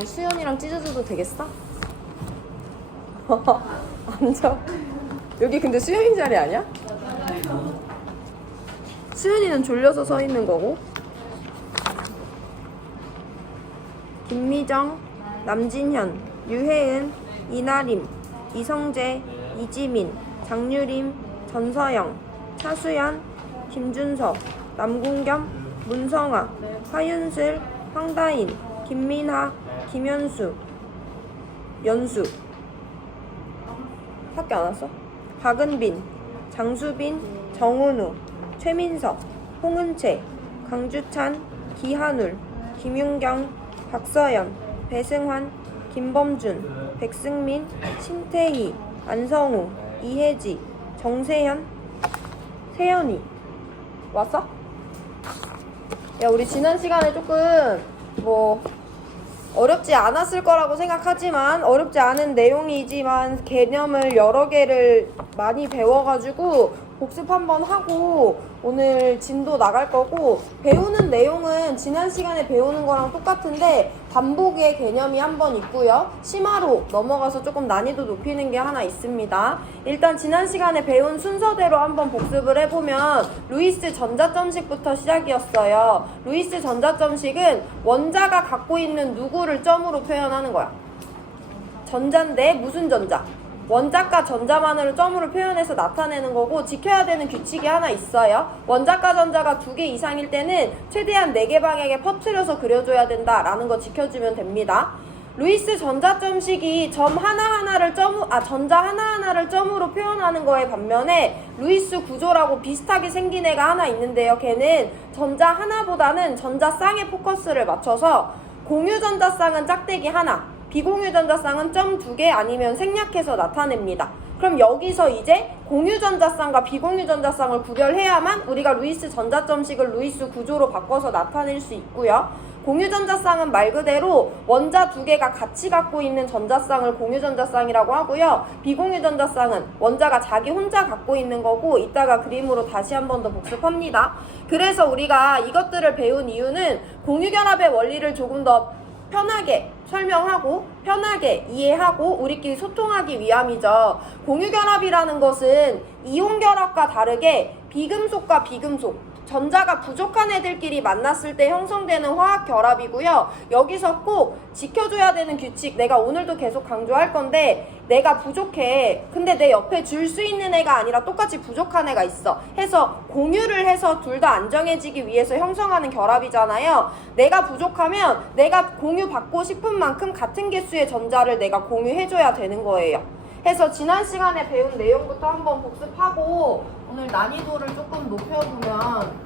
수연이랑 찢어져도 되겠어? 앉아. 여기 근데 수연이 자리 아니야? 수연이는 졸려서 서 있는 거고. 김미정, 남진현, 유혜은, 이나림, 이성재, 이지민, 장유림, 전서영, 차수연, 김준서, 남궁겸, 문성아, 화윤슬, 황다인, 김민하, 김현수, 연수. 학교 안 왔어? 박은빈, 장수빈, 정은우, 최민석, 홍은채, 강주찬, 기한울, 김윤경, 박서연, 배승환, 김범준, 백승민, 신태희, 안성우, 이혜지, 정세현, 세연이. 왔어? 야, 우리 지난 시간에 조금 어렵지 않았을 거라고 생각하지만 어렵지 않은 내용이지만 개념을 여러 개를 많이 배워가지고 복습 한번 하고 오늘 진도 나갈 거고, 배우는 내용은 지난 시간에 배우는 거랑 똑같은데 반복의 개념이 한번 있고요. 심화로 넘어가서 조금 난이도 높이는 게 하나 있습니다. 일단 지난 시간에 배운 순서대로 한번 복습을 해보면 루이스 전자점식부터 시작이었어요. 루이스 전자점식은 원자가 갖고 있는 누구를 점으로 표현하는 거야. 전자인데 무슨 전자? 원자과 전자만으로 점으로 표현해서 나타내는 거고, 지켜야 되는 규칙이 하나 있어요. 원자과 전자가 2개 이상일 때는 최대한 4개 방향에 퍼뜨려서 그려줘야 된다라는 거 지켜주면 됩니다. 루이스 전자점식이 전자 하나하나를 점으로 표현하는 거에 반면에 루이스 구조라고 비슷하게 생긴 애가 하나 있는데요. 걔는 전자 하나보다는 전자 쌍에 포커스를 맞춰서 공유 전자쌍은 짝대기 하나, 비공유 전자쌍은 점 2개 아니면 생략해서 나타냅니다. 그럼 여기서 이제 공유 전자쌍과 비공유 전자쌍을 구별해야만 우리가 루이스 전자점식을 루이스 구조로 바꿔서 나타낼 수 있고요. 공유 전자쌍은 말 그대로 원자 2개가 같이 갖고 있는 전자쌍을 공유 전자쌍이라고 하고요. 비공유 전자쌍은 원자가 자기 혼자 갖고 있는 거고, 이따가 그림으로 다시 한 번 더 복습합니다. 그래서 우리가 이것들을 배운 이유는 공유결합의 원리를 조금 더 편하게 설명하고 편하게 이해하고 우리끼리 소통하기 위함이죠. 공유결합이라는 것은 이온결합과 다르게 비금속과 비금속, 전자가 부족한 애들끼리 만났을 때 형성되는 화학결합이고요. 여기서 꼭 지켜줘야 되는 규칙, 내가 오늘도 계속 강조할 건데, 내가 부족해. 근데 내 옆에 줄 수 있는 애가 아니라 똑같이 부족한 애가 있어. 해서 공유를 해서 둘 다 안정해지기 위해서 형성하는 결합이잖아요. 내가 부족하면 내가 공유받고 싶은 만큼 같은 개수의 전자를 내가 공유해줘야 되는 거예요. 해서 지난 시간에 배운 내용부터 한번 복습하고 오늘 난이도를 조금 높여보면,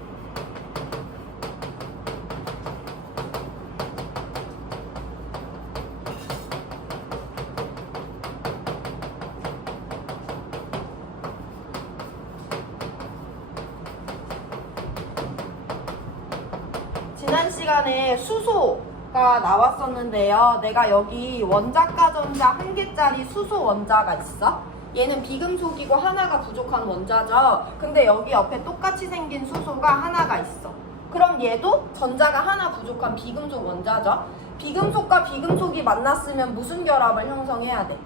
지난 시간에 수소가 나왔었는데요. 내가 여기 원자과 전자 1개짜리 수소 원자가 있어. 얘는 비금속이고 하나가 부족한 원자죠. 근데 여기 옆에 똑같이 생긴 수소가 하나가 있어. 그럼 얘도 전자가 하나 부족한 비금속 원자죠. 비금속과 비금속이 만났으면 무슨 결합을 형성해야 돼?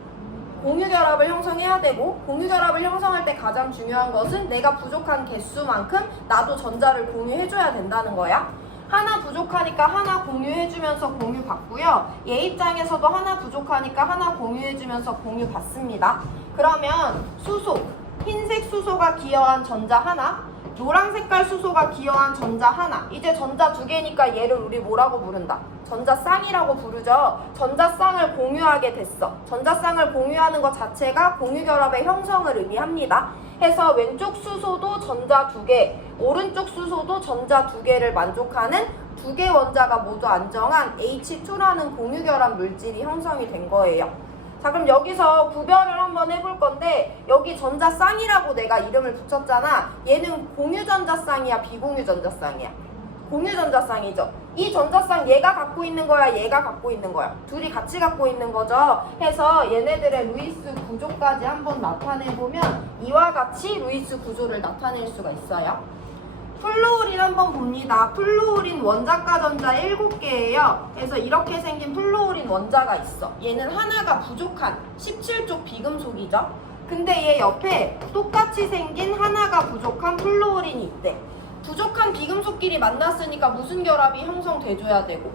공유결합을 형성해야 되고, 공유결합을 형성할 때 가장 중요한 것은 내가 부족한 개수만큼 나도 전자를 공유해줘야 된다는 거야. 하나 부족하니까 하나 공유해주면서 공유 받고요. 얘 입장에서도 하나 부족하니까 하나 공유해주면서 공유 받습니다. 그러면 수소, 흰색 수소가 기여한 전자 하나, 노란 색깔 수소가 기여한 전자 하나. 이제 전자 2개니까 얘를 우리 뭐라고 부른다? 전자쌍이라고 부르죠. 전자쌍을 공유하게 됐어. 전자쌍을 공유하는 것 자체가 공유결합의 형성을 의미합니다. 해서 왼쪽 수소도 전자 2개, 오른쪽 수소도 전자 2개를 만족하는 2개 원자가 모두 안정한 H2라는 공유결합 물질이 형성이 된 거예요. 자, 그럼 여기서 구별을 한번 해볼 건데, 여기 전자쌍이라고 내가 이름을 붙였잖아. 얘는 공유전자쌍이야, 비공유전자쌍이야? 공유전자쌍이죠. 이 전자쌍 얘가 갖고 있는 거야, 얘가 갖고 있는 거야? 둘이 같이 갖고 있는 거죠. 해서 얘네들의 루이스 구조까지 한번 나타내보면 이와 같이 루이스 구조를 나타낼 수가 있어요. 플루올이랑 한번 봅니다. 플루오린 원자가 전자 7개예요. 그래서 이렇게 생긴 플루오린 원자가 있어. 얘는 하나가 부족한 17쪽 비금속이죠. 근데 얘 옆에 똑같이 생긴 하나가 부족한 플루오린이 있대. 부족한 비금속끼리 만났으니까 무슨 결합이 형성돼줘야 되고,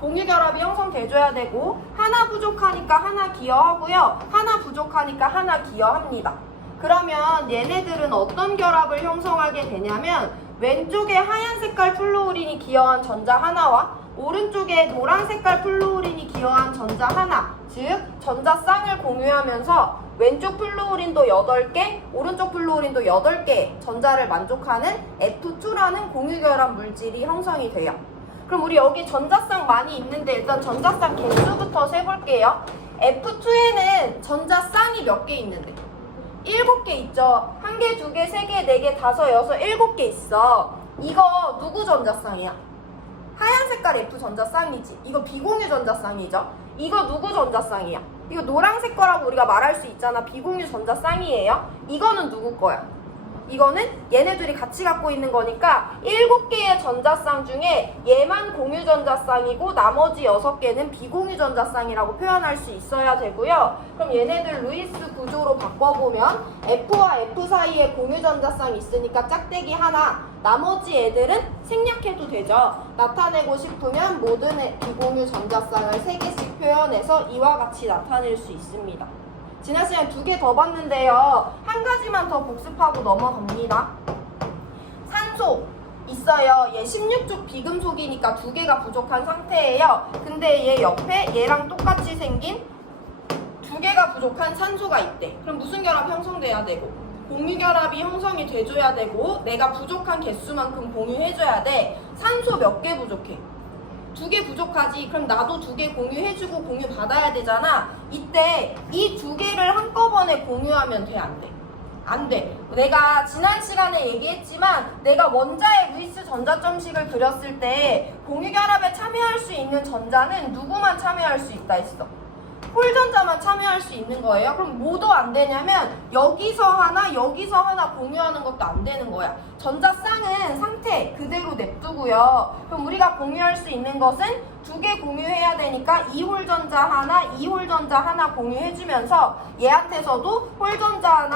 공유 결합이 형성돼줘야 되고, 하나 부족하니까 하나 기여하고요, 하나 부족하니까 하나 기여합니다. 그러면 얘네들은 어떤 결합을 형성하게 되냐면, 왼쪽에 하얀 색깔 플루오린이 기여한 전자 하나와 오른쪽에 노란 색깔 플루오린이 기여한 전자 하나, 즉 전자 쌍을 공유하면서 왼쪽 플루오린도 8개, 오른쪽 플루오린도 8개 전자를 만족하는 F2라는 공유결합 물질이 형성이 돼요. 그럼 우리 여기 전자쌍 많이 있는데 일단 전자쌍 개수부터 세볼게요. F2에는 전자쌍이 몇 개 있는데? 7개 있죠. 1개, 2개, 3개, 4개, 5, 6, 7개 있어. 이거 누구 전자쌍이야? 하얀 색깔 F 전자쌍이지. 이거 비공유 전자쌍이죠. 이거 누구 전자쌍이야? 이거 노란색 거라고 우리가 말할 수 있잖아. 비공유 전자쌍이에요. 이거는 누구 거야? 이거는 얘네들이 같이 갖고 있는 거니까 7개의 전자쌍 중에 얘만 공유 전자쌍이고 나머지 6개는 비공유 전자쌍이라고 표현할 수 있어야 되고요. 그럼 얘네들 루이스 구조로 바꿔보면 F와 F 사이에 공유 전자쌍이 있으니까 짝대기 하나, 나머지 애들은 생략해도 되죠. 나타내고 싶으면 모든 비공유 전자쌍을 3개씩 표현해서 이와 같이 나타낼 수 있습니다. 지난 시간 2개 더 봤는데요. 한 가지만 더 복습하고 넘어갑니다. 산소 있어요. 얘 16쪽 비금속이니까 2개가 부족한 상태예요. 근데 얘 옆에 얘랑 똑같이 생긴 2개가 부족한 산소가 있대. 그럼 무슨 결합 형성돼야 되고? 공유결합이 형성이 돼줘야 되고, 내가 부족한 개수만큼 공유해줘야 돼. 산소 몇 개 부족해? 2개 부족하지. 그럼 나도 2개 공유해주고 공유 받아야 되잖아. 이때 이 2개를 한꺼번에 공유하면 돼, 안 돼? 안 돼. 내가 지난 시간에 얘기했지만 내가 원자의 루이스 전자점식을 그렸을 때 공유결합에 참여할 수 있는 전자는 누구만 참여할 수 있다 했어? 홀전자만 참여할 수 있는 거예요. 그럼 뭐도 안 되냐면 여기서 하나 공유하는 것도 안 되는 거야. 전자쌍은 상태 그대로 냅두고요. 그럼 우리가 공유할 수 있는 것은 2개 공유해야 되니까 2홀전자 하나, 2홀전자 하나 공유해주면서 얘한테서도 홀전자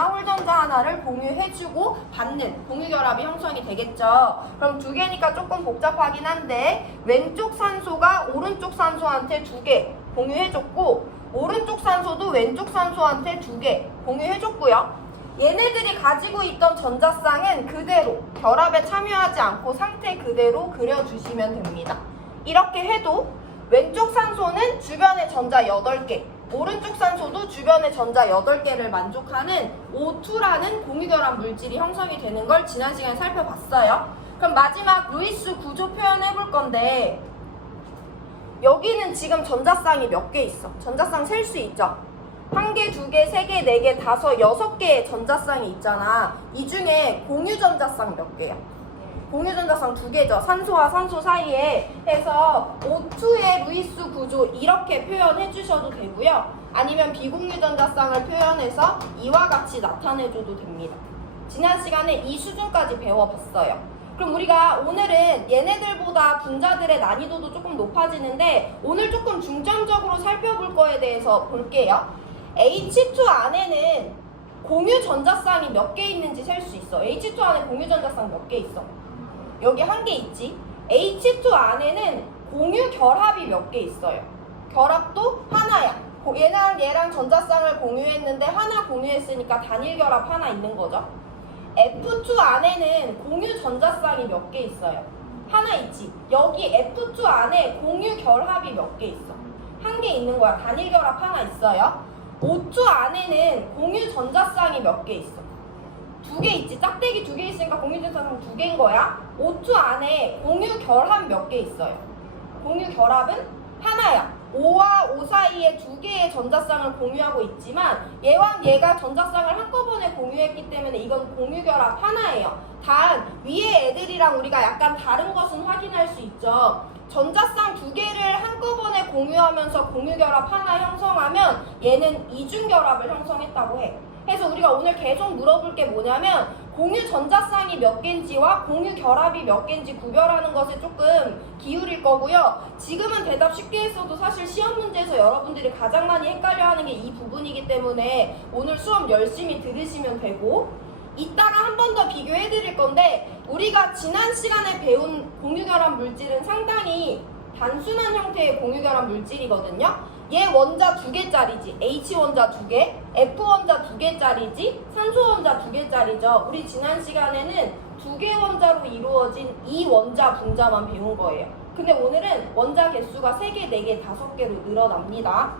하나를 공유해주고 받는 공유결합이 형성이 되겠죠. 그럼 2개니까 조금 복잡하긴 한데 왼쪽 산소가 오른쪽 산소한테 2개 공유해줬고, 오른쪽 산소도 왼쪽 산소한테 2개 공유해줬고요. 얘네들이 가지고 있던 전자쌍은 그대로 결합에 참여하지 않고 상태 그대로 그려주시면 됩니다. 이렇게 해도 왼쪽 산소는 주변에 전자 8개, 오른쪽 산소도 주변에 전자 8개를 만족하는 O2라는 공유결합 물질이 형성이 되는 걸 지난 시간에 살펴봤어요. 그럼 마지막 루이스 구조 표현해볼 건데, 여기는 지금 전자쌍이 몇 개 있어? 전자쌍 셀 수 있죠? 1개, 2개, 3개, 4개, 5, 6개의 전자쌍이 있잖아. 이 중에 공유 전자쌍 몇 개야? 공유 전자쌍 2개죠. 산소와 산소 사이에 해서 O2의 루이스 구조 이렇게 표현해 주셔도 되고요. 아니면 비공유 전자쌍을 표현해서 이와 같이 나타내줘도 됩니다. 지난 시간에 이 수준까지 배워봤어요. 그럼 우리가 오늘은 얘네들보다 분자들의 난이도도 조금 높아지는데 오늘 조금 중점적으로 살펴볼 거에 대해서 볼게요. H2 안에는 공유 전자쌍이 몇 개 있는지 셀 수 있어. H2 안에 공유 전자쌍 몇 개 있어? 여기 1개 있지. H2 안에는 공유 결합이 몇 개 있어요. 결합도 하나야. 얘랑 전자쌍을 공유했는데 하나 공유했으니까 단일 결합 하나 있는 거죠. F2 안에는 공유 전자쌍이 몇 개 있어요? 하나 있지. 여기 F2 안에 공유 결합이 몇 개 있어? 1개 있는 거야. 단일 결합 하나 있어요. O2 안에는 공유 전자쌍이 몇 개 있어? 2개 있지. 짝대기 2개 있으니까 공유 전자쌍 2개인 거야. O2 안에 공유 결합 몇 개 있어요? 공유 결합은 하나야. O와 O 사이에 2개의 전자쌍을 공유하고 있지만 얘와 얘가 전자쌍을 한꺼번에 공유했기 때문에 이건 공유결합 하나예요. 단 위에 애들이랑 우리가 약간 다른 것은 확인할 수 있죠. 전자쌍 2개를 한꺼번에 공유하면서 공유결합 하나 형성하면 얘는 이중결합을 형성했다고 해. 그래서 우리가 오늘 계속 물어볼 게 뭐냐면 공유 전자쌍이 몇 개인지와 공유 결합이 몇 개인지 구별하는 것에 조금 기울일 거고요. 지금은 대답 쉽게 했어도 사실 시험 문제에서 여러분들이 가장 많이 헷갈려하는 게 이 부분이기 때문에 오늘 수업 열심히 들으시면 되고, 이따가 한 번 더 비교해 드릴 건데, 우리가 지난 시간에 배운 공유결합 물질은 상당히 단순한 형태의 공유결합 물질이거든요. 얘 원자 2개짜리지, H 원자 2개, F 원자 2개짜리지, 산소 원자 2개짜리죠. 우리 지난 시간에는 2개 원자로 이루어진 이 원자 분자만 배운 거예요. 근데 오늘은 원자 개수가 3개, 4개, 5개로 늘어납니다.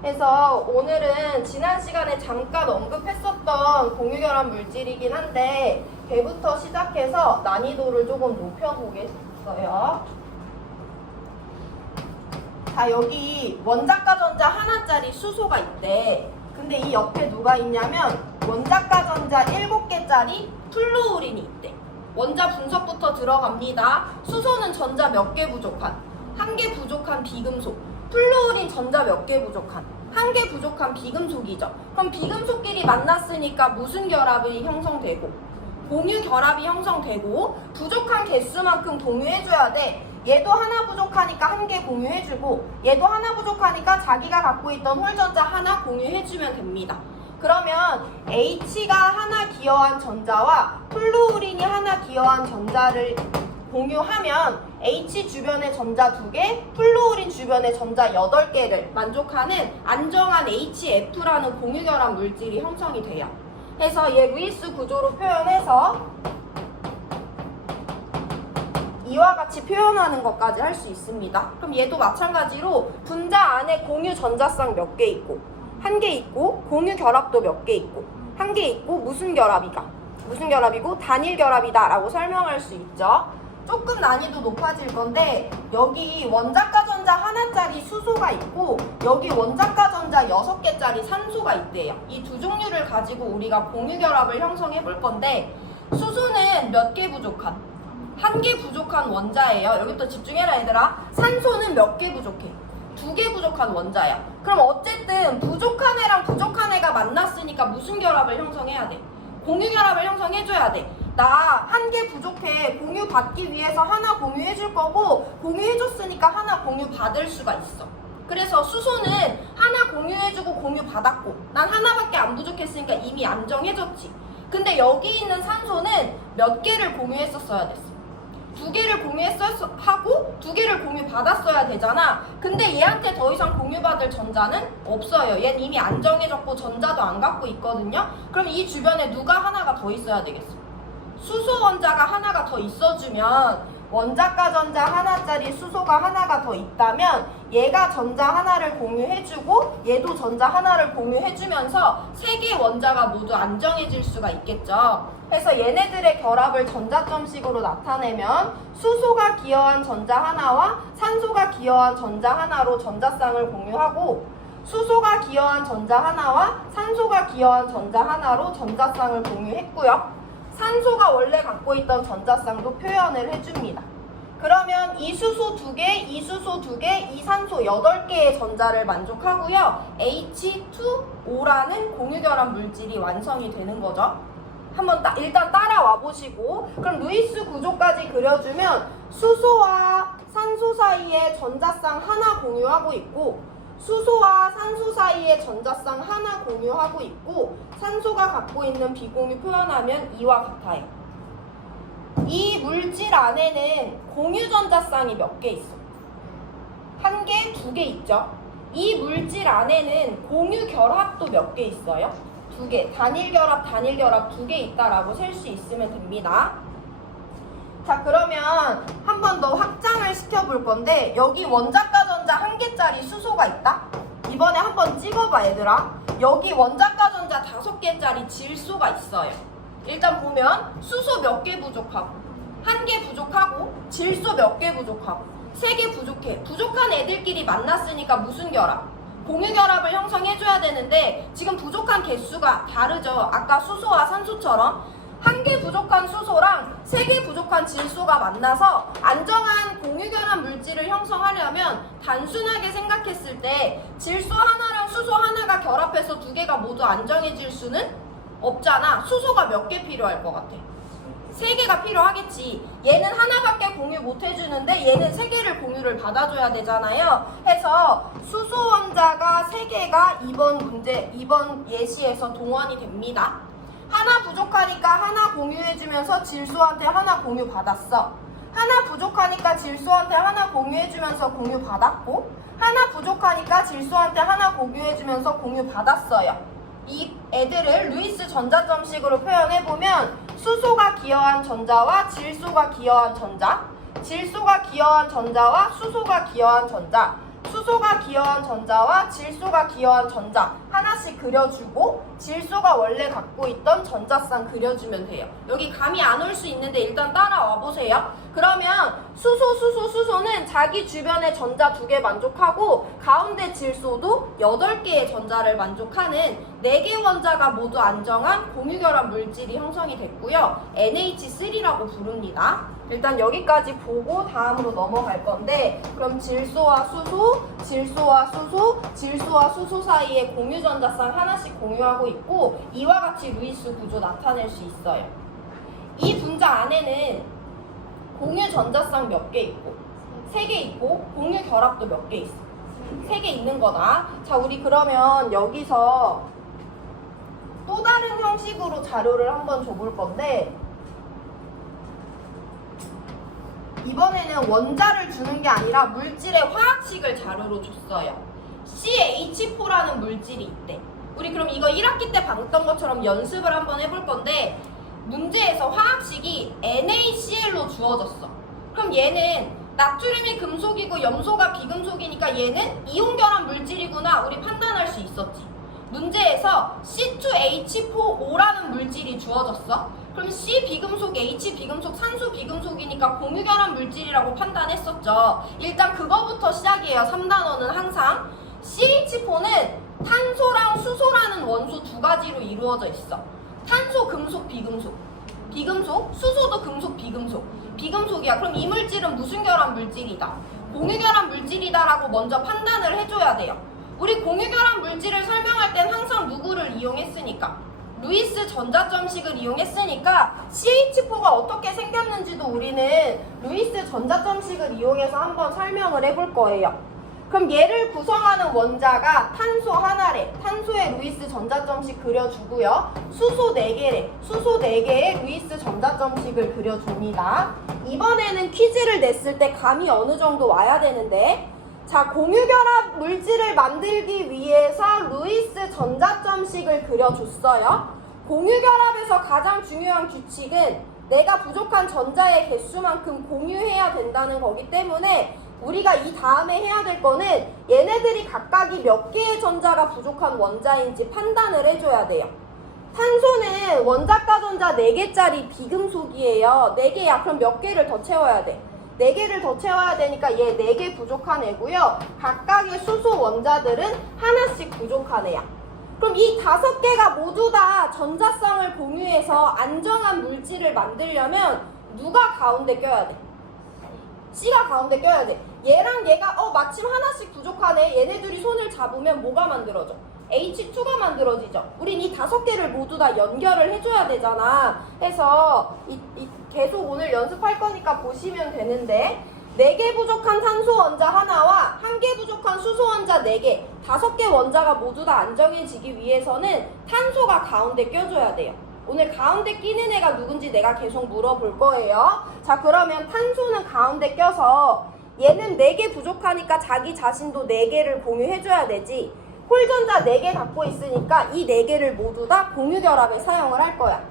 그래서 오늘은 지난 시간에 잠깐 언급했었던 공유결합 물질이긴 한데, 배부터 시작해서 난이도를 조금 높여보겠어요. 자, 여기 원자과 전자 하나짜리 수소가 있대. 근데 이 옆에 누가 있냐면 원자과 전자 7개짜리 플루오린이 있대. 원자 분석부터 들어갑니다. 수소는 전자 몇 개 부족한? 1개 부족한 비금속. 플루오린 전자 몇 개 부족한? 1개 부족한 비금속이죠. 그럼 비금속끼리 만났으니까 무슨 결합이 형성되고? 공유 결합이 형성되고, 부족한 개수만큼 공유해줘야 돼. 얘도 하나 부족하니까 1개 공유해주고, 얘도 하나 부족하니까 자기가 갖고 있던 홀전자 하나 공유해주면 됩니다. 그러면 H가 하나 기여한 전자와 플루오린이 하나 기여한 전자를 공유하면 H 주변에 전자 2개, 플루오린 주변에 전자 8개를 만족하는 안정한 HF라는 공유결합 물질이 형성이 돼요. 그래서 얘 루이스 구조로 표현해서 이와 같이 표현하는 것까지 할 수 있습니다. 그럼 얘도 마찬가지로 분자 안에 공유 전자쌍 몇 개 있고, 1개 있고, 공유 결합도 몇 개 있고, 1개 있고, 무슨 결합이고 단일 결합이다 라고 설명할 수 있죠. 조금 난이도 높아질 건데, 여기 원자과 전자 하나짜리 수소가 있고, 여기 원자과 전자 6개짜리 산소가 있대요. 이 두 종류를 가지고 우리가 공유 결합을 형성해 볼 건데, 수소는 몇 개 부족한? 1개 부족한 원자예요. 여기 또 집중해라 얘들아. 산소는 몇 개 부족해? 2개 부족한 원자야. 그럼 어쨌든 부족한 애랑 부족한 애가 만났으니까 무슨 결합을 형성해야 돼? 공유 결합을 형성해줘야 돼. 나 1개 부족해. 공유 받기 위해서 하나 공유해줄 거고, 공유해줬으니까 하나 공유 받을 수가 있어. 그래서 수소는 하나 공유해주고 공유 받았고, 난 하나밖에 안 부족했으니까 이미 안정해줬지. 근데 여기 있는 산소는 몇 개를 공유했었어야 됐어. 2개를 공유하고 2개를 공유받았어야 되잖아. 근데 얘한테 더 이상 공유받을 전자는 없어요. 얘는 이미 안정해졌고 전자도 안 갖고 있거든요. 그럼 이 주변에 누가 하나가 더 있어야 되겠어? 수소 원자가 하나가 더 있어주면, 원자과 전자 하나짜리 수소가 하나가 더 있다면 얘가 전자 하나를 공유해주고 얘도 전자 하나를 공유해주면서 3개의 원자가 모두 안정해질 수가 있겠죠. 그래서 얘네들의 결합을 전자점식으로 나타내면 수소가 기여한 전자 하나와 산소가 기여한 전자 하나로 전자쌍을 공유하고, 수소가 기여한 전자 하나와 산소가 기여한 전자 하나로 전자쌍을 공유했고요. 산소가 원래 갖고 있던 전자쌍도 표현을 해줍니다. 그러면 이 수소 2개, 이 수소 2개, 이 산소 8개의 전자를 만족하고요. H2O라는 공유결합 물질이 완성이 되는 거죠. 한번 일단 따라와 보시고, 그럼 루이스 구조까지 그려주면 수소와 산소 사이에 전자쌍 하나 공유하고 있고, 수소와 산소 사이에 전자쌍 하나 공유하고 있고, 산소가 갖고 있는 비공유 표현하면 이와 같아요. 이 물질 안에는 공유 전자쌍이 몇 개 있어? 1개, 2개 있죠? 이 물질 안에는 공유 결합도 몇 개 있어요? 2개. 단일 결합 2개 있다라고 셀 수 있으면 됩니다. 자, 그러면 한 번 더 확장을 시켜볼 건데, 여기 원자과 전자 1개짜리 수소가 있다? 이번에 한번 찍어봐 얘들아. 여기 원자과 전자 5개짜리 질소가 있어요. 일단 보면 수소 몇 개 부족하고, 1개 부족하고, 질소 몇 개 부족하고, 3개 부족해. 부족한 애들끼리 만났으니까 무슨 결합? 공유 결합을 형성해줘야 되는데, 지금 부족한 개수가 다르죠. 아까 수소와 산소처럼 1개 부족한 수소랑 3개 부족한 질소가 만나서 안정한 공유결합 물질을 형성하려면, 단순하게 생각했을 때 질소 하나랑 수소 하나가 결합해서 2개가 모두 안정해질 수는 없잖아. 수소가 몇 개 필요할 것 같아? 3개가 필요하겠지. 얘는 하나밖에 공유 못 해주는데 얘는 3개를 공유를 받아줘야 되잖아요. 해서 수소 원자가 3개가 이번 예시에서 동원이 됩니다. 하나 부족하니까 하나 공유해주면서 질소한테 하나 공유 받았어. 하나 부족하니까 질소한테 하나 공유해주면서 공유 받았고, 하나 부족하니까 질소한테 하나 공유해주면서 공유 받았어요. 이 애들을 루이스 전자점식으로 표현해보면 수소가 기여한 전자와 질소가 기여한 전자, 질소가 기여한 전자와 수소가 기여한 전자, 수소가 기여한 전자와 질소가 기여한 전자 하나씩 그려주고 질소가 원래 갖고 있던 전자쌍 그려주면 돼요. 여기 감이 안 올 수 있는데 일단 따라와 보세요. 그러면 수소는 자기 주변의 전자 2개 만족하고 가운데 질소도 8개의 전자를 만족하는 4개 원자가 모두 안정한 공유결합 물질이 형성이 됐고요. NH3라고 부릅니다. 일단 여기까지 보고 다음으로 넘어갈 건데, 그럼 질소와 수소, 질소와 수소, 질소와 수소 사이에 공유 전자쌍 하나씩 공유하고 있고 이와 같이 루이스 구조 나타낼 수 있어요. 이 분자 안에는 공유 전자쌍 몇 개 있고 3개 있고 공유 결합도 몇 개 있어. 3개 있는 거다. 자, 우리 그러면 여기서 또 다른 형식으로 자료를 한번 줘볼 건데, 이번에는 원자를 주는 게 아니라 물질의 화학식을 자료로 줬어요. CH4라는 물질이 있대. 우리 그럼 이거 1학기 때 봤던 것처럼 연습을 한번 해볼 건데, 문제에서 화학식이 NaCl로 주어졌어. 그럼 얘는 나트륨이 금속이고 염소가 비금속이니까 얘는 이온결합 물질이구나 우리 판단할 수 있었지. 문제에서 C2H4O라는 물질이 주어졌어. 그럼 C 비금속, H 비금속, 산소 비금속이니까 공유결합 물질이라고 판단했었죠. 일단 그거부터 시작이에요. 3단원은 항상 CH4는 탄소랑 수소라는 원소 2가지로 이루어져 있어. 탄소, 금속, 비금속. 비금속, 수소도 금속, 비금속. 비금속이야. 그럼 이 물질은 무슨 결합 물질이다? 공유결합 물질이다라고 먼저 판단을 해줘야 돼요. 우리 공유결합 물질을 설명할 땐 항상 누구를 이용했으니까? 루이스 전자점식을 이용했으니까 CH4가 어떻게 생겼는지도 우리는 루이스 전자점식을 이용해서 한번 설명을 해볼 거예요. 그럼 얘를 구성하는 원자가 탄소 하나래. 탄소의 루이스 전자점식 그려주고요. 수소 4개래. 수소 4개의 루이스 전자점식을 그려줍니다. 이번에는 퀴즈를 냈을 때 감이 어느 정도 와야 되는데, 자, 공유결합 물질을 만들기 위해서 루이스 전자점식을 그려줬어요. 공유결합에서 가장 중요한 규칙은 내가 부족한 전자의 개수만큼 공유해야 된다는 거기 때문에 우리가 이 다음에 해야 될 거는 얘네들이 각각이 몇 개의 전자가 부족한 원자인지 판단을 해줘야 돼요. 탄소는 원자가 전자 4개짜리 비금속이에요. 4개야. 그럼 몇 개를 더 채워야 돼? 4개를 더 채워야 되니까 얘 4개 부족한 애고요. 각각의 수소 원자들은 하나씩 부족한 애야. 그럼 이 5개가 모두 다 전자쌍을 공유해서 안정한 물질을 만들려면 누가 가운데 껴야 돼? C가 가운데 껴야 돼. 얘랑 얘가 마침 하나씩 부족하네. 얘네들이 손을 잡으면 뭐가 만들어져? H2가 만들어지죠. 우린 이 5개를 모두 다 연결을 해줘야 되잖아. 해서 계속 오늘 연습할 거니까 보시면 되는데, 4개 부족한 탄소 원자 하나와 1개 부족한 수소 원자 4개, 5개 원자가 모두 다 안정해지기 위해서는 탄소가 가운데 껴줘야 돼요. 오늘 가운데 끼는 애가 누군지 내가 계속 물어볼 거예요. 자, 그러면 탄소는 가운데 껴서 얘는 4개 부족하니까 자기 자신도 4개를 공유해줘야 되지. 홀전자 4개 갖고 있으니까 이 4개를 모두 다 공유결합에 사용을 할 거야.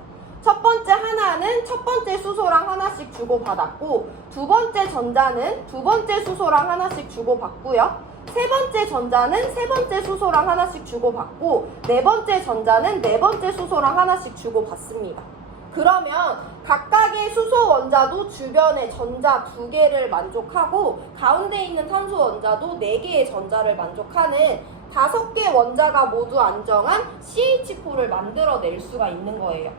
첫 번째 하나는 첫 번째 수소랑 하나씩 주고받았고, 두 번째 전자는 두 번째 수소랑 하나씩 주고받고요. 세 번째 전자는 세 번째 수소랑 하나씩 주고받고, 네 번째 전자는 네 번째 수소랑 하나씩 주고받습니다. 그러면 각각의 수소 원자도 주변에 전자 2개를 만족하고 가운데 있는 탄소 원자도 4개의 전자를 만족하는 5개 원자가 모두 안정한 CH4를 만들어낼 수가 있는 거예요.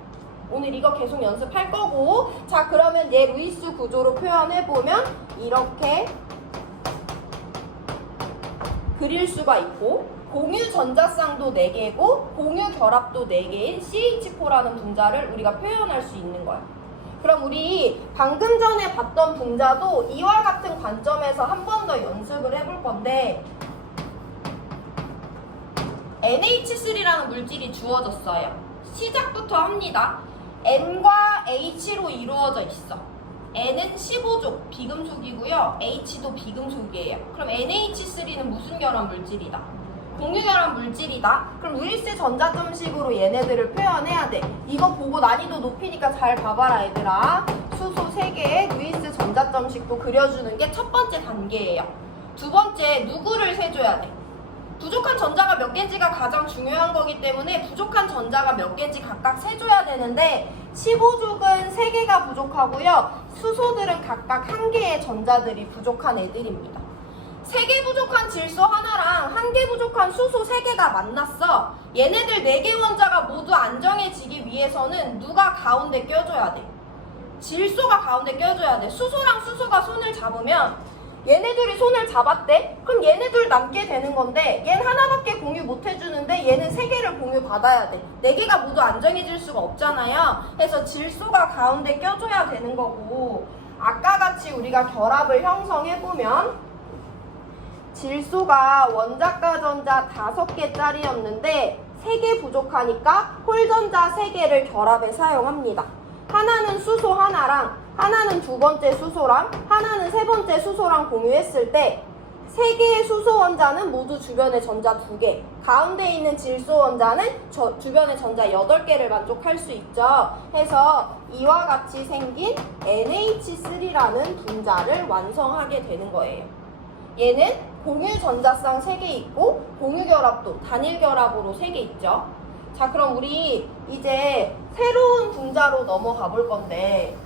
오늘 이거 계속 연습할 거고, 자, 그러면 얘 루이스 구조로 표현해보면 이렇게 그릴 수가 있고, 공유 전자쌍도 4개고 공유 결합도 4개인 CH4라는 분자를 우리가 표현할 수 있는 거야. 그럼 우리 방금 전에 봤던 분자도 이와 같은 관점에서 한 번 더 연습을 해볼 건데 NH3라는 물질이 주어졌어요. 시작부터 합니다. N과 H로 이루어져 있어. N은 15족 비금속이고요. H도 비금속이에요. 그럼 NH3는 무슨 결합 물질이다? 공유결합 물질이다. 그럼 루이스 전자점식으로 얘네들을 표현해야 돼. 이거 보고 난이도 높이니까 잘 봐봐라 얘들아. 수소 3개의 루이스 전자점식도 그려주는 게 첫 번째 단계예요. 두 번째, 누구를 세줘야 돼? 부족한 전자가 몇 개인지가 가장 중요한 거기 때문에 부족한 전자가 몇 개인지 각각 세줘야 되는데 15족은 3개가 부족하고요. 수소들은 각각 1개의 전자들이 부족한 애들입니다. 3개 부족한 질소 하나랑 1개 부족한 수소 3개가 만났어. 얘네들 4개 원자가 모두 안정해지기 위해서는 누가 가운데 껴줘야 돼? 질소가 가운데 껴줘야 돼. 수소랑 수소가 손을 잡으면 얘네들이 손을 잡았대? 그럼 얘네들 남게 되는 건데 얘는 하나밖에 공유 못 해주는데 얘는 3개를 공유 받아야 돼. 4개가 모두 안정해질 수가 없잖아요. 그래서 질소가 가운데 껴줘야 되는 거고 아까 같이 우리가 결합을 형성해보면 질소가 원자가 전자 5개짜리였는데 3개 부족하니까 홀전자 3개를 결합에 사용합니다. 하나는 수소 하나랑 하나는 두 번째 수소랑 하나는 세 번째 수소랑 공유했을 때 3개의 수소 원자는 모두 주변에 전자 2개, 가운데 있는 질소 원자는 주변에 전자 8개를 만족할 수 있죠. 해서 이와 같이 생긴 NH3라는 분자를 완성하게 되는 거예요. 얘는 공유 전자쌍 3개 있고 공유 결합도 단일 결합으로 3개 있죠. 자, 그럼 우리 이제 새로운 분자로 넘어가 볼 건데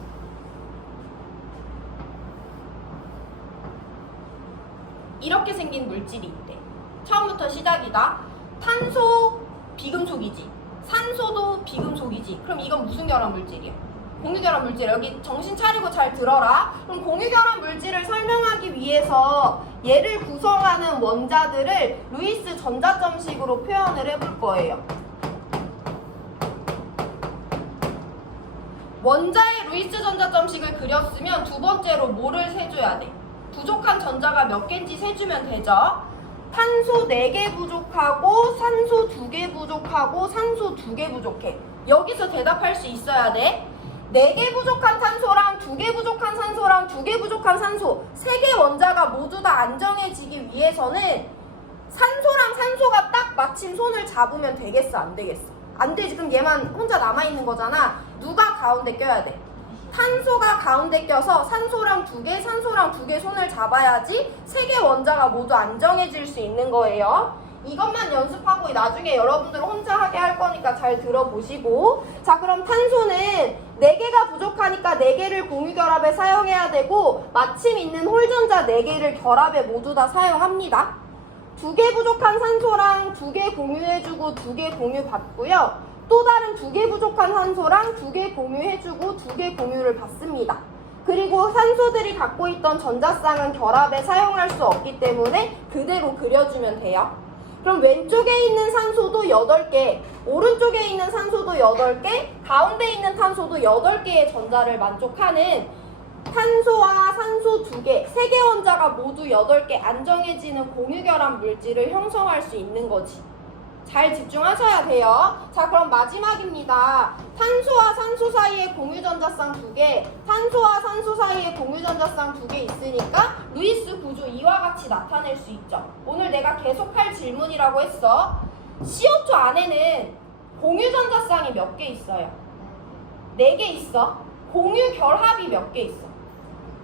이렇게 생긴 물질이 있대. 처음부터 시작이다. 탄소 비금속이지. 산소도 비금속이지. 그럼 이건 무슨 결합 물질이야? 공유결합 물질. 여기 정신 차리고 잘 들어라. 그럼 공유결합 물질을 설명하기 위해서 얘를 구성하는 원자들을 루이스 전자점식으로 표현을 해볼 거예요. 원자의 루이스 전자점식을 그렸으면 두 번째로 뭐를 세줘야 돼? 부족한 전자가 몇 개인지 세주면 되죠. 탄소 4개 부족하고 산소 2개 부족하고 산소 2개 부족해. 여기서 대답할 수 있어야 돼. 4개 부족한 탄소랑 2개 부족한 산소랑 2개 부족한 산소 3개 원자가 모두 다 안정해지기 위해서는 산소랑 산소가 딱 마침 손을 잡으면 되겠어? 안 되겠어? 안 되지. 그럼 얘만 혼자 남아있는 거잖아. 누가 가운데 껴야 돼? 탄소가 가운데 껴서 산소랑 2개, 산소랑 2개 손을 잡아야지 3개 원자가 모두 안정해질 수 있는 거예요. 이것만 연습하고 나중에 여러분들 혼자 하게 할 거니까 잘 들어보시고. 자, 그럼 탄소는 4개가 부족하니까 4개를 공유결합에 사용해야 되고 마침 있는 홀전자 4개를 결합에 모두 다 사용합니다. 2개 부족한 산소랑 2개 공유해주고 2개 공유받고요. 또 다른 2개 부족한 산소랑 2개 공유해주고 2개 공유를 받습니다. 그리고 산소들이 갖고 있던 전자쌍은 결합에 사용할 수 없기 때문에 그대로 그려주면 돼요. 그럼 왼쪽에 있는 산소도 8개, 오른쪽에 있는 산소도 8개, 가운데 있는 탄소도 8개의 전자를 만족하는 탄소와 산소 2개, 3개 원자가 모두 8개 안정해지는 공유결합 물질을 형성할 수 있는 거지. 잘 집중하셔야 돼요. 자, 그럼 마지막입니다. 탄소와 산소 사이에 공유전자쌍 2개, 탄소와 산소 사이에 공유전자쌍 2개 있으니까 루이스 구조 이와 같이 나타낼 수 있죠. 오늘 내가 계속할 질문이라고 했어. CO2 안에는 공유전자쌍이 몇 개 있어요? 4개 있어. 공유결합이 몇 개 있어?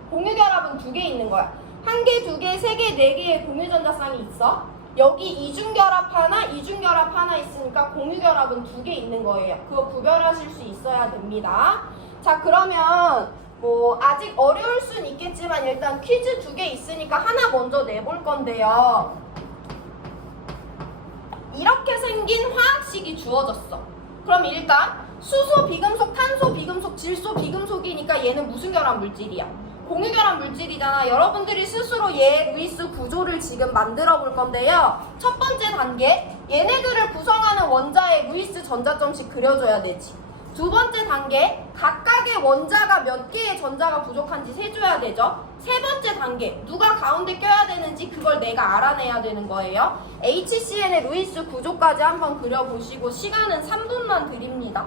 공유결합은 2개 있는 거야. 1개, 2개, 3개, 4개의 공유전자쌍이 있어. 여기 이중결합 하나, 이중결합 하나 있으니까 공유결합은 2개 있는 거예요. 그거 구별하실 수 있어야 됩니다. 자, 그러면 뭐 아직 어려울 순 있겠지만 일단 퀴즈 2개 있으니까 하나 먼저 내볼 건데요. 이렇게 생긴 화학식이 주어졌어. 그럼 일단 수소 비금속, 탄소 비금속, 질소 비금속이니까 얘는 무슨 결합 물질이야? 공유결합 물질이잖아. 여러분들이 스스로 얘 루이스 구조를 지금 만들어 볼 건데요. 첫 번째 단계, 얘네들을 구성하는 원자의 루이스 전자점씩 그려줘야 되지. 두 번째 단계, 각각의 원자가 몇 개의 전자가 부족한지 세줘야 되죠. 세 번째 단계, 누가 가운데 껴야 되는지 그걸 내가 알아내야 되는 거예요. HCN의 루이스 구조까지 한번 그려보시고 시간은 3분만 드립니다.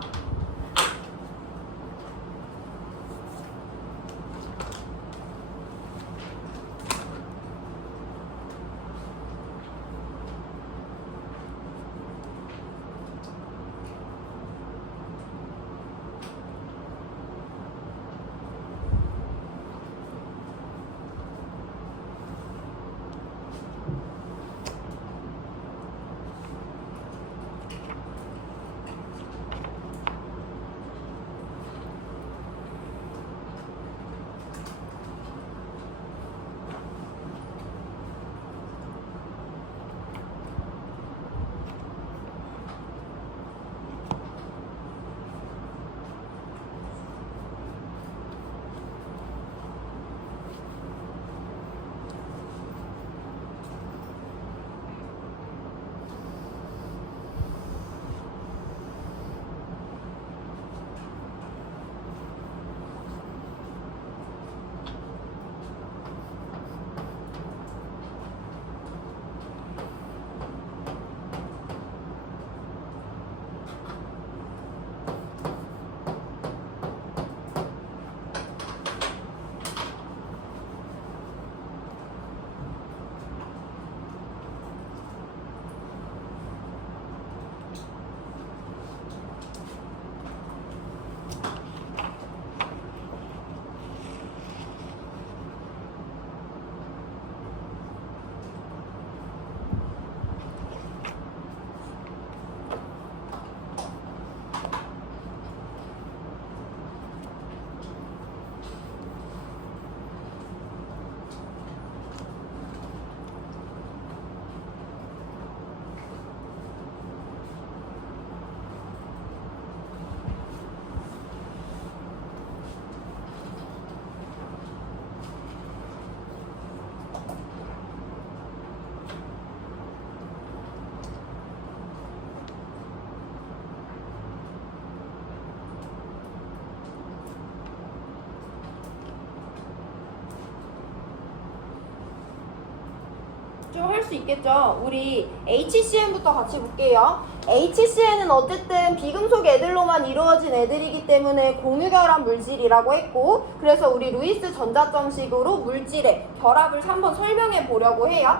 좀 할 수 있겠죠? 우리 HCN부터 같이 볼게요. HCN은 어쨌든 비금속 애들로만 이루어진 애들이기 때문에 공유결합 물질이라고 했고, 그래서 우리 루이스 전자점식으로 물질의 결합을 한번 설명해 보려고 해요.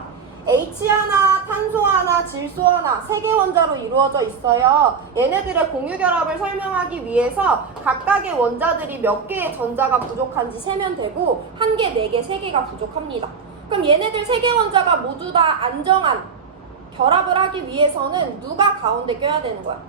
H 하나, 탄소 하나, 질소 하나, 세 개 원자로 이루어져 있어요. 얘네들의 공유결합을 설명하기 위해서 각각의 원자들이 몇 개의 전자가 부족한지 세면 되고, 한 개, 네 개, 세 개가 부족합니다. 그럼 얘네들 세 개 원자가 모두 다 안정한 결합을 하기 위해서는 누가 가운데 껴야 되는 거야?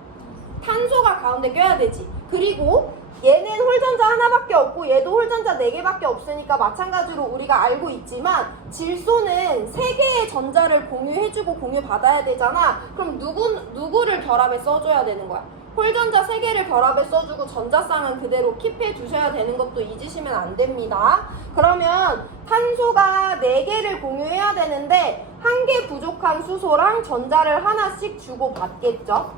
탄소가 가운데 껴야 되지. 그리고 얘는 홀전자 하나밖에 없고 얘도 홀전자 4개밖에 없으니까 마찬가지로 우리가 알고 있지만 질소는 3개의 전자를 공유해주고 공유받아야 되잖아. 그럼 누구를 결합에 써줘야 되는 거야? 홀전자 3개를 결합에 써주고 전자쌍은 그대로 킵해 두셔야 되는 것도 잊으시면 안 됩니다. 그러면 탄소가 4개를 공유해야 되는데 1개 부족한 수소랑 전자를 하나씩 주고 받겠죠.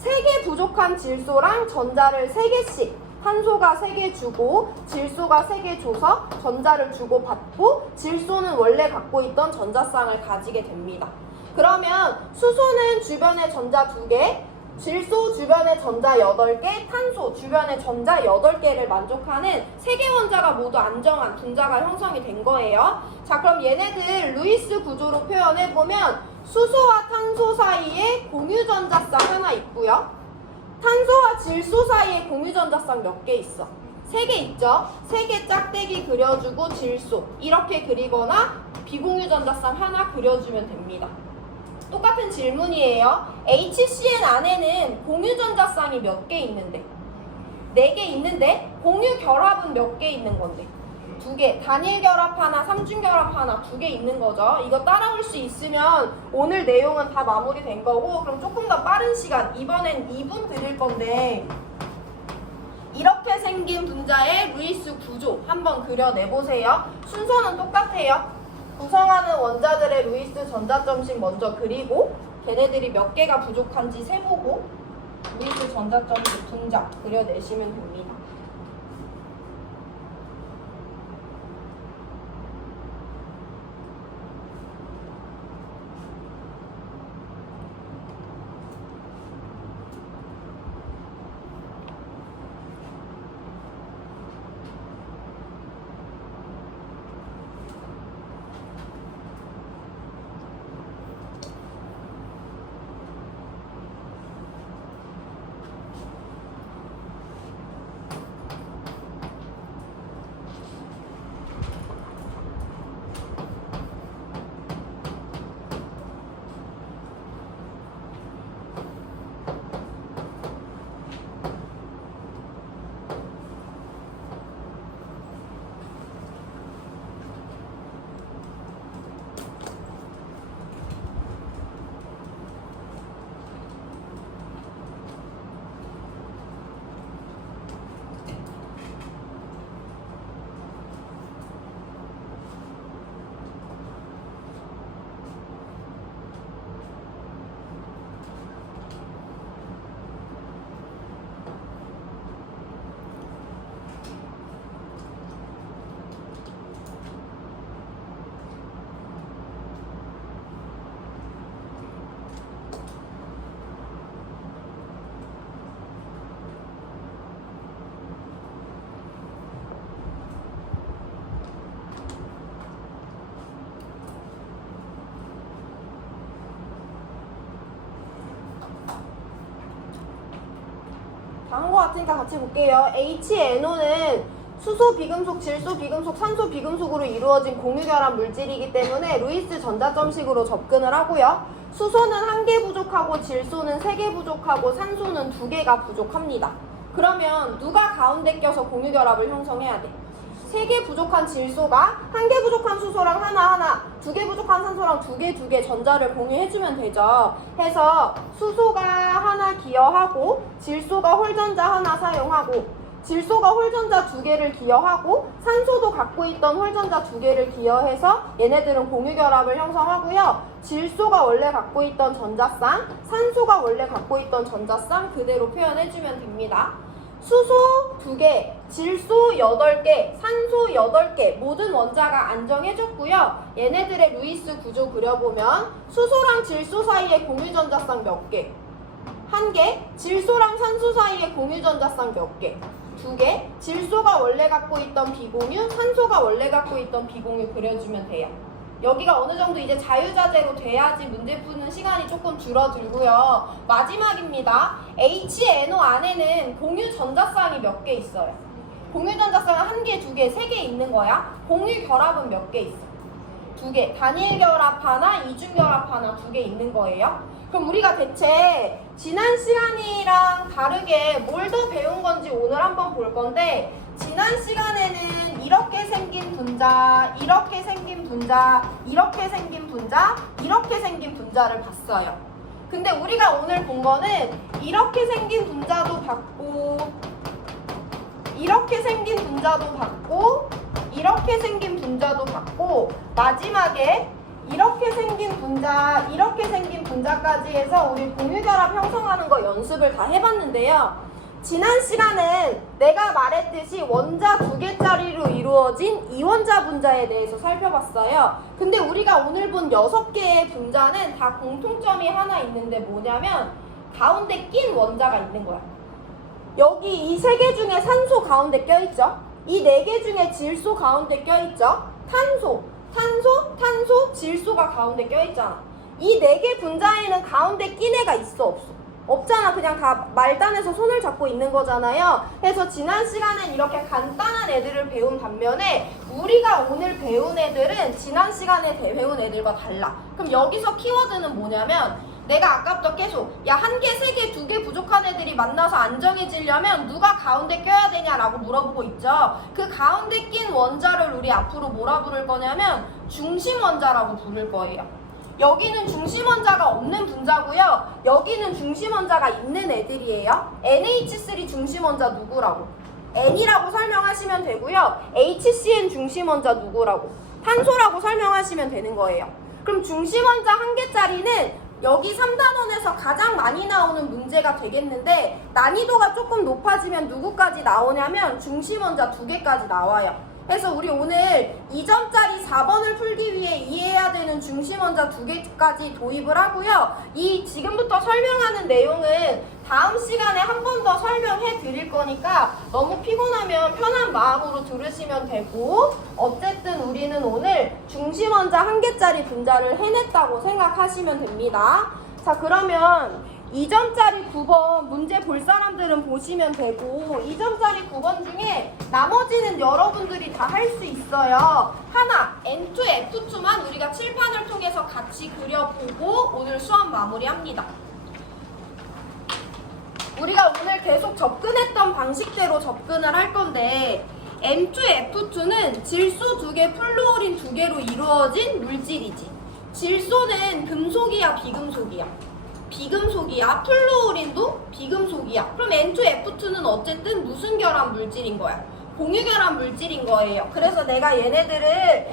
3개 부족한 질소랑 전자를 3개씩, 탄소가 3개 주고 질소가 3개 줘서 전자를 주고 받고 질소는 원래 갖고 있던 전자쌍을 가지게 됩니다. 그러면 수소는 주변에 전자 2개, 질소 주변에 전자 8개, 탄소 주변에 전자 8개를 만족하는 3개 원자가 모두 안정한 분자가 형성이 된 거예요. 자, 그럼 얘네들 루이스 구조로 표현해보면 수소와 탄소 사이에 공유전자쌍 하나 있고요. 탄소와 질소 사이에 공유전자쌍 몇 개 있어? 3개 있죠? 3개 짝대기 그려주고 질소 이렇게 그리거나 비공유전자쌍 하나 그려주면 됩니다. 똑같은 질문이에요. HCN 안에는 공유전자쌍이 몇 개 있는데? 4개 있는데 공유 결합은 몇 개 있는 건데? 2개. 단일 결합 하나, 삼중 결합 하나, 2개 있는 거죠. 이거 따라올 수 있으면 오늘 내용은 다 마무리된 거고, 그럼 조금 더 빠른 시간, 이번엔 2분 드릴 건데 이렇게 생긴 분자의 루이스 구조 한번 그려내보세요. 순서는 똑같아요. 구성하는 원자들의 루이스 전자점식 먼저 그리고 걔네들이 몇 개가 부족한지 세보고 루이스 전자점식 분자 그려내시면 됩니다. 다 한 것 같으니까 같이 볼게요. HNO는 수소 비금속, 질소 비금속, 산소 비금속으로 이루어진 공유결합 물질이기 때문에 루이스 전자점식으로 접근을 하고요. 수소는 1개 부족하고 질소는 3개 부족하고 산소는 2개가 부족합니다. 그러면 누가 가운데 껴서 공유결합을 형성해야 돼? 3개 부족한 질소가 1개 부족한 수소랑 하나, 2개 부족한 산소랑 2개 전자를 공유해주면 되죠. 해서 수소가 하나 기여하고 질소가 홀전자 하나 사용하고 질소가 홀전자 2개를 기여하고 산소도 갖고 있던 홀전자 2개를 기여해서 얘네들은 공유결합을 형성하고요. 질소가 원래 갖고 있던 전자쌍, 산소가 원래 갖고 있던 전자쌍 그대로 표현해주면 됩니다. 수소 2개, 질소 8개, 산소 8개 모든 원자가 안정해졌고요. 얘네들의 루이스 구조 그려보면 수소랑 질소 사이에 공유전자쌍 몇 개? 1개, 질소랑 산소 사이에 공유전자쌍 몇 개? 2개, 질소가 원래 갖고 있던 비공유, 산소가 원래 갖고 있던 비공유 그려주면 돼요. 여기가 어느 정도 이제 자유자재로 돼야지 문제 푸는 시간이 조금 줄어들고요. 마지막입니다. HNO 안에는 공유 전자쌍이 몇 개 있어요? 공유 전자쌍은 1개, 2개, 3개 있는 거야. 공유 결합은 몇 개 있어? 2개. 단일 결합 하나, 이중 결합 하나 2개 있는 거예요. 그럼 우리가 대체 지난 시간이랑 다르게 뭘 더 배운 건지 오늘 한번 볼 건데, 지난 시간에는 이렇게 생긴 분자, 이렇게 생긴 분자, 이렇게 생긴 분자, 이렇게 생긴 분자를 봤어요. 근데 우리가 오늘 본 거는 이렇게 생긴 분자도 봤고, 이렇게 생긴 분자도 봤고, 이렇게 생긴 분자도 봤고, 마지막에 이렇게 생긴 분자, 이렇게 생긴 분자까지 해서 우리 공유결합 형성하는 거 연습을 다 해봤는데요. 지난 시간은 내가 말했듯이 원자 2개짜리로 이루어진 이원자 분자에 대해서 살펴봤어요. 근데 우리가 오늘 본 6개의 분자는 다 공통점이 하나 있는데 뭐냐면 가운데 낀 원자가 있는 거야. 여기 이 3개 중에 산소 가운데 껴있죠? 이 4개 중에 질소 가운데 껴있죠? 탄소, 질소가 가운데 껴있잖아. 이 4개 분자에는 가운데 낀 애가 있어, 없어? 없잖아. 그냥 다 말단에서 손을 잡고 있는 거잖아요. 그래서 지난 시간엔 이렇게 간단한 애들을 배운 반면에 우리가 오늘 배운 애들은 지난 시간에 배운 애들과 달라. 그럼 여기서 키워드는 뭐냐면 내가 아까부터 계속 1개, 3개, 2개 부족한 애들이 만나서 안정해지려면 누가 가운데 껴야 되냐라고 물어보고 있죠. 그 가운데 낀 원자를 우리 앞으로 뭐라 부를 거냐면 중심 원자라고 부를 거예요. 여기는 중심 원자가 없는 분자고요. 여기는 중심 원자가 있는 애들이에요. NH3 중심 원자 누구라고? N이라고 설명하시면 되고요. HCN 중심원자 누구라고? 탄소라고 설명하시면 되는 거예요. 그럼 중심원자 한 개짜리는 여기 3단원에서 가장 많이 나오는 문제가 되겠는데 난이도가 조금 높아지면 누구까지 나오냐면 중심원자 2개까지 나와요. 그래서 우리 오늘 2점짜리 4번을 풀기 위해 이해해야 되는 중심원자 2개까지 도입을 하고요. 이 지금부터 설명하는 내용은 다음 시간에 한 번 더 설명해 드릴 거니까 너무 피곤하면 편한 마음으로 들으시면 되고, 어쨌든 우리는 오늘 중심원자 한 개짜리 분자를 해냈다고 생각하시면 됩니다. 자, 그러면 2점짜리 9번 문제 볼 사람들은 보시면 되고, 2점짜리 9번 중에 나머지는 여러분들이 다 할 수 있어요. 하나, N2, F2만 우리가 칠판을 통해서 같이 그려보고 오늘 수업 마무리합니다. 우리가 오늘 계속 접근했던 방식대로 접근을 할 건데, N2, F2는 질소 2개, 플루오린 2개로 이루어진 물질이지. 질소는 금속이야, 비금속이야? 비금속이야. 플루오린도 비금속이야. 그럼 N2, F2는 어쨌든 무슨 결합 물질인 거야? 공유결합 물질인 거예요. 그래서 내가 얘네들을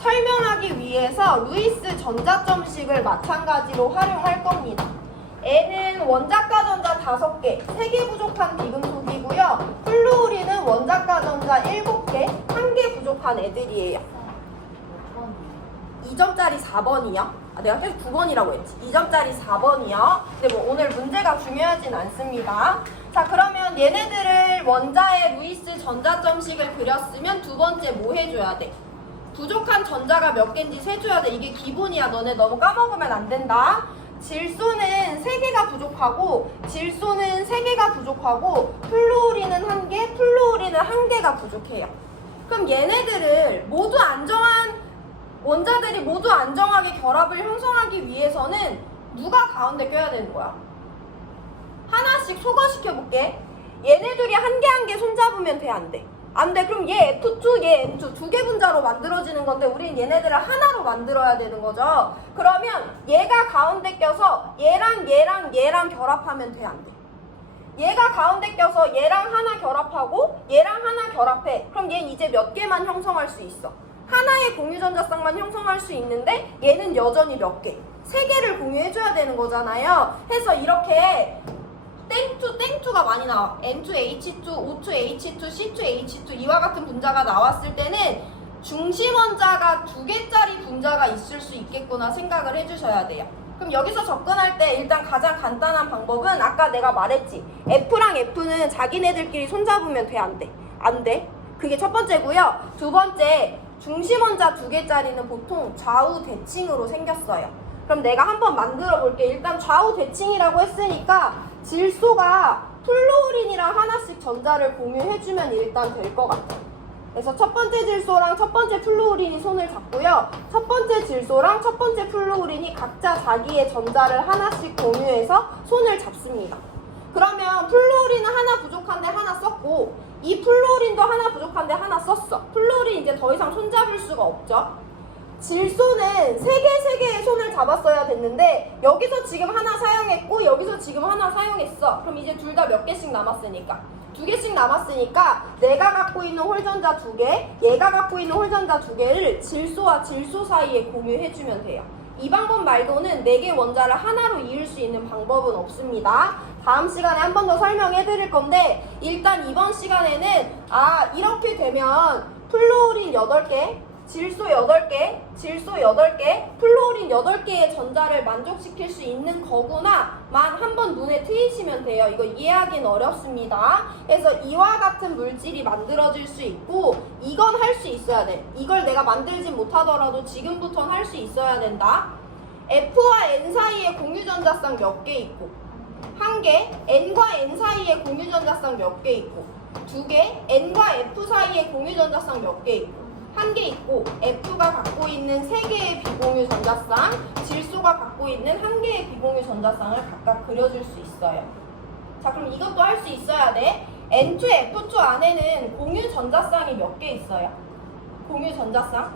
설명하기 위해서 루이스 전자점식을 마찬가지로 활용할 겁니다. N은 원자가 전자 5개, 3개 부족한 비금속이고요. 플루오린은 원자가 전자 7개, 1개 부족한 애들이에요. 2점짜리 4번이요? 내가 계속 9번이라고 했지. 2점짜리 4번이요. 근데 뭐 오늘 문제가 중요하진 않습니다. 자, 그러면 얘네들을 원자의 루이스 전자점식을 그렸으면 두 번째 뭐 해줘야 돼? 부족한 전자가 몇 개인지 세줘야 돼. 이게 기본이야. 너네 너무 까먹으면 안 된다. 질소는 3개가 부족하고, 질소는 3개가 부족하고, 플루오린은 1개, 플루오린은 1개가 부족해요. 그럼 얘네들을 모두 원자들이 모두 안정하게 결합을 형성하기 위해서는 누가 가운데 껴야 되는 거야? 하나씩 소거시켜볼게. 얘네들이 한 개 손잡으면 돼, 안 돼? 안 돼. 그럼 얘 F2, 얘 N2 두 개 분자로 만들어지는 건데 우린 얘네들을 하나로 만들어야 되는 거죠. 그러면 얘가 가운데 껴서 얘랑 결합하면 돼, 안 돼? 얘가 가운데 껴서 얘랑 하나 결합하고 얘랑 하나 결합해. 그럼 얘는 이제 몇 개만 형성할 수 있어? 하나의 공유전자쌍만 형성할 수 있는데 얘는 여전히 몇 개? 3개를 공유해줘야 되는 거잖아요. 해서 이렇게 땡투가 많이 나와. N2H2, O2H2, C2H2 이와 같은 분자가 나왔을 때는 중심원자가 2개짜리 분자가 있을 수 있겠구나 생각을 해주셔야 돼요. 그럼 여기서 접근할 때 일단 가장 간단한 방법은 아까 내가 말했지. F랑 F는 자기네들끼리 손잡으면 돼, 안 돼? 안 돼. 그게 첫 번째고요. 두 번째, 중심원자 2개짜리는 보통 좌우 대칭으로 생겼어요. 그럼 내가 한번 만들어 볼게. 일단 좌우 대칭이라고 했으니까 질소가 플루오린이랑 하나씩 전자를 공유해주면 일단 될 것 같아. 그래서 첫 번째 질소랑 첫 번째 플루오린이 손을 잡고요. 첫 번째 질소랑 첫 번째 플루오린이 각자 자기의 전자를 하나씩 공유해서 손을 잡습니다. 그러면 플루오린은 하나 부족한데 하나 썼고, 이 플루오린도 하나 부족한데 하나 썼어. 플루오린 이제 더 이상 손잡을 수가 없죠. 질소는 3개의 손을 잡았어야 됐는데 여기서 지금 하나 사용했고 여기서 지금 하나 사용했어. 그럼 이제 둘 다 몇 개씩 남았으니까 2개씩 남았으니까 내가 갖고 있는 홀전자 2개, 얘가 갖고 있는 홀전자 2개를 질소와 질소 사이에 공유해주면 돼요. 이 방법 말고는 4개 원자를 하나로 이을 수 있는 방법은 없습니다. 다음 시간에 한 번 더 설명해 드릴 건데, 일단 이번 시간에는 이렇게 되면 플루오린 8개, 질소 8개, 플루오린 8개의 전자를 만족시킬 수 있는 거구나만 한번 눈에 트이시면 돼요. 이거 이해하기는 어렵습니다. 그래서 이와 같은 물질이 만들어질 수 있고, 이건 할 수 있어야 돼. 이걸 내가 만들진 못하더라도 지금부터는 할 수 있어야 된다. F와 N 사이에 공유전자쌍 몇 개 있고, 1개, N과 N 사이에 공유전자쌍 몇 개 있고, 2개, N과 F 사이에 공유전자쌍 몇 개 있고, 1개 있고, F가 갖고 있는 3개의 비공유 전자쌍, 질소가 갖고 있는 1개의 비공유 전자쌍을 각각 그려줄 수 있어요. 자, 그럼 이것도 할 수 있어야 돼. N2, F2 안에는 공유 전자쌍이 몇 개 있어요? 공유 전자쌍?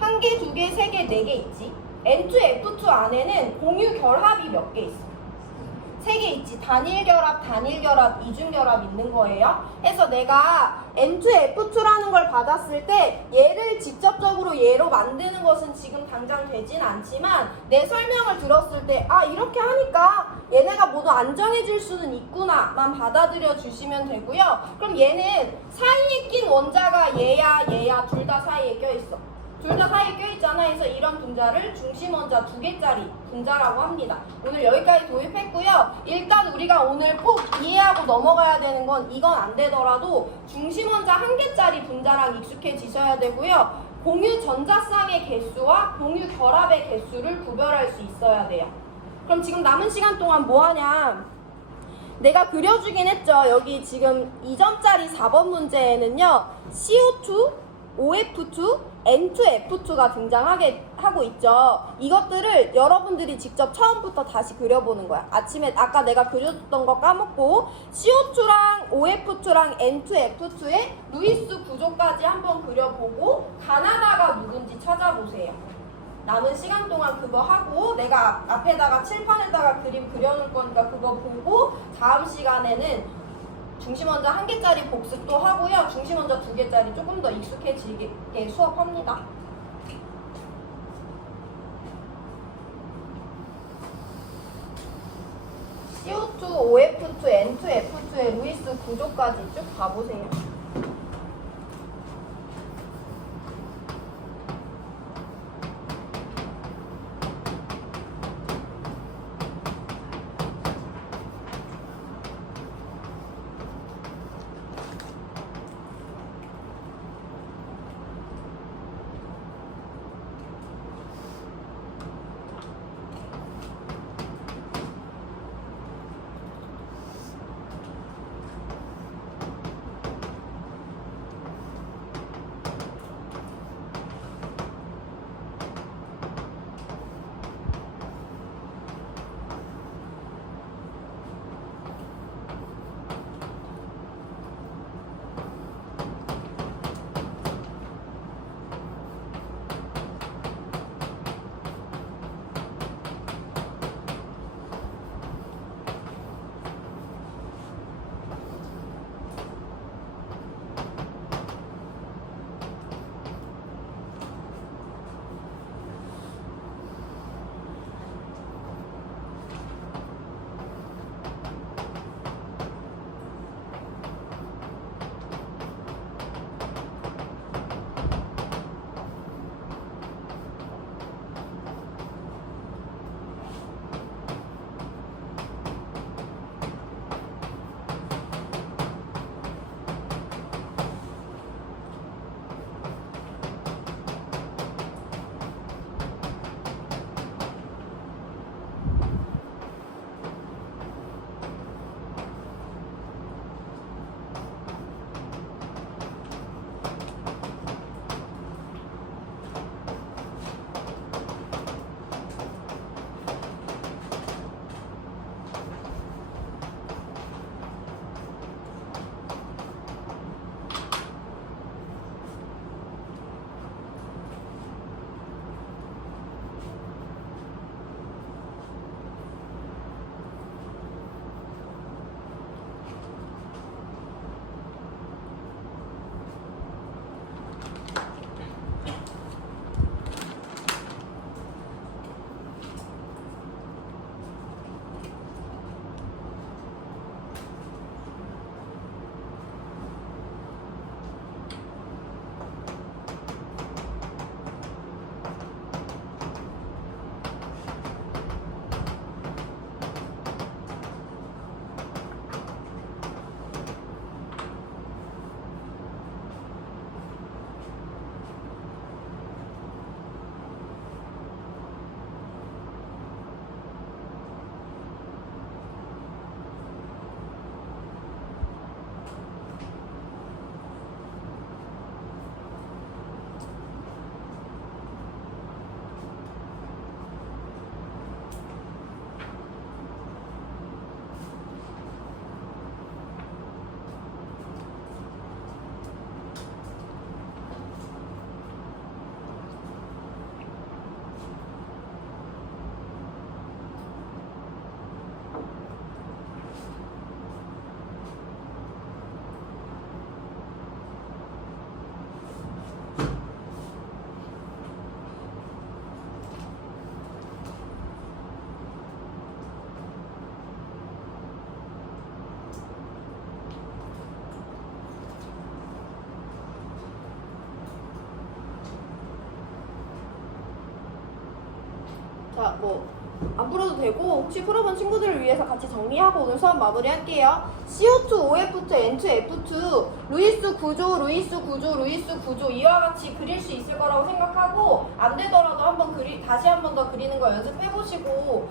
1개, 2개, 3개, 4개 있지. N2, F2 안에는 공유 결합이 몇 개 있어? 세 개 있지. 단일 결합, 이중 결합 있는 거예요. 그래서 내가 N2F2라는 걸 받았을 때 얘를 직접적으로 얘로 만드는 것은 지금 당장 되진 않지만 내 설명을 들었을 때 아 이렇게 하니까 얘네가 모두 안 정해질 수는 있구나만 받아들여 주시면 되고요. 그럼 얘는 사이에 낀 원자가 얘야 둘 다 사이에 껴있어. 둘 다 사이에 껴있잖아. 그래서 이런 분자를 중심 원자 2개짜리 분자라고 합니다. 오늘 여기까지 도입했고요. 일단 우리가 오늘 꼭 이해하고 넘어가야 되는 건 이건 안 되더라도 중심 원자 1개짜리 분자랑 익숙해지셔야 되고요. 공유 전자쌍의 개수와 공유 결합의 개수를 구별할 수 있어야 돼요. 그럼 지금 남은 시간 동안 뭐 하냐? 내가 그려주긴 했죠. 여기 지금 2점짜리 4번 문제에는요. CO2, OF2, N2F2가 등장하고 있죠. 이것들을 여러분들이 직접 처음부터 다시 그려보는 거야. 아침에 아까 내가 그려줬던 거 까먹고 CO2랑 OF2랑 N2F2의 루이스 구조까지 한번 그려보고 가나다가 누군지 찾아보세요. 남은 시간 동안 그거 하고 내가 앞에다가 칠판에다가 그림 그려놓을 거니까 그거 보고 다음 시간에는 중심원자 1개짜리 복습도 하고요. 중심원자 2개짜리 조금 더 익숙해지게 수업합니다. CO2, OF2, N2F2의 루이스 구조까지 쭉 봐보세요. 자, 안 풀어도 되고 혹시 풀어본 친구들을 위해서 같이 정리하고 오늘 수업 마무리할게요. CO2, OF2, N2F2 루이스 구조, 루이스 구조, 루이스 구조 이와 같이 그릴 수 있을 거라고 생각하고 안 되더라도 다시 한 번 더 그리는 거 연습해보시고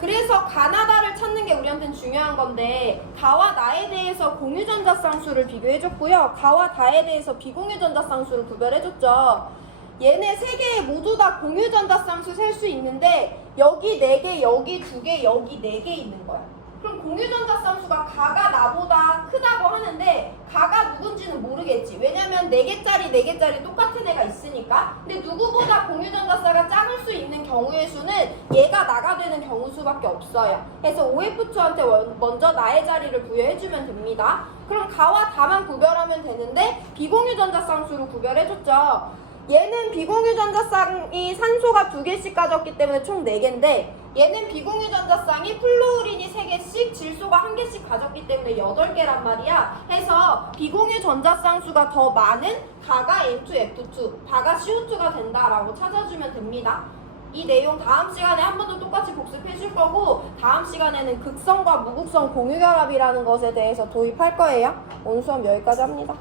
그래서 가나다를 찾는 게 우리한테는 중요한 건데 가와 나에 대해서 공유전자쌍수를 비교해줬고요. 가와 다에 대해서 비공유전자쌍수를 구별해줬죠. 얘네 세 개 모두 다 공유전자쌍수 셀 수 있는데 여기 4개, 여기 2개, 여기 4개 있는 거야. 그럼 공유전자쌍수가 가가 나보다 크다고 하는데 가가 누군지는 모르겠지. 왜냐면 4개짜리 4개짜리 똑같은 애가 있으니까. 근데 누구보다 공유전자쌍가 작을 수 있는 경우의 수는 얘가 나가 되는 경우 수밖에 없어요. 그래서 OF2한테 먼저 나의 자리를 부여해주면 됩니다. 그럼 가와 다만 구별하면 되는데 비공유전자쌍수로 구별해줬죠. 얘는 비공유전자쌍이 산소가 2개씩 가졌기 때문에 총 4개인데 얘는 비공유전자쌍이 플루오린이 3개씩 질소가 1개씩 가졌기 때문에 8개란 말이야. 해서 비공유전자쌍수가 더 많은 가가 N2F2, 가가 CO2가 된다라고 찾아주면 됩니다. 이 내용 다음 시간에 한 번 더 똑같이 복습해 줄 거고 다음 시간에는 극성과 무극성 공유결합이라는 것에 대해서 도입할 거예요. 오늘 수업 여기까지 합니다.